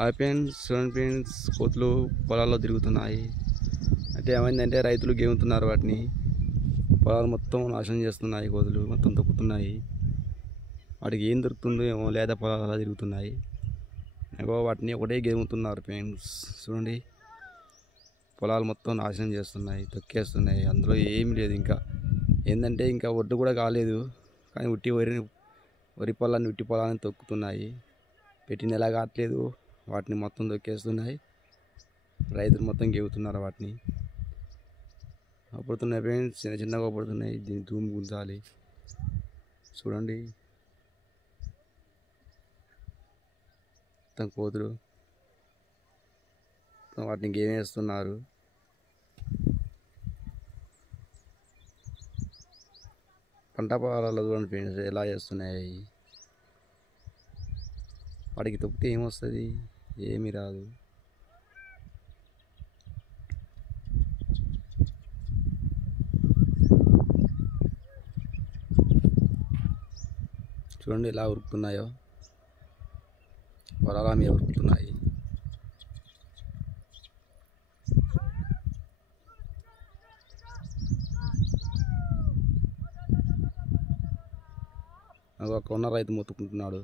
Hi friends, చూడండి friends, కోతులు పొలాల్లో తిరుగుతున్నాయి. అంటే ఏమైందంటే రైతులు గేముతున్నారు, వాటిని పొలాలు మొత్తం నాశనం చేస్తున్నాయి. కోతులు మొత్తం తొక్కుతున్నాయి. వాటికి ఏం దొరుకుతుందో ఏమో, లేదా పొలాలు అలా తిరుగుతున్నాయి. వాటిని ఒకటే గేముతున్నారు ఫ్రెండ్స్. చూడండి, పొలాలు మొత్తం నాశనం చేస్తున్నాయి, తొక్కేస్తున్నాయి. అందులో ఏమి లేదు. ఇంకా ఏంటంటే ఇంకా ఒడ్డు కూడా కాలేదు, కానీ వరి పొలాన్ని ఉట్టి పొలాన్ని తొక్కుతున్నాయి. పెట్టిన ఎలా కావట్లేదు, వాటిని మొత్తం తొక్కేస్తున్నాయి. రైతులు మొత్తం గేగుతున్నారు. వాటిని అప్పుడుతున్నాయి ఫ్రెండ్స్, చిన్న చిన్నగా అప్పుడుతున్నాయి. దీన్ని ధూమ్ గుంచాలి. చూడండి, మొత్తం కోతులు వాటిని గేమ్ వేస్తున్నారు. పంట పొలాలలో చూడండి ఫ్రెండ్స్, ఎలా చేస్తున్నాయి. వాటికి తొక్కితే ఏమొస్తుంది? ఏమీ రాదు. చూడండి ఎలా ఉరుకుతున్నాయో, పొలాల మీద ఉరుకుతున్నాయి. అక్కడ ఉన్న రైతు మొత్తుకుంటున్నాడు.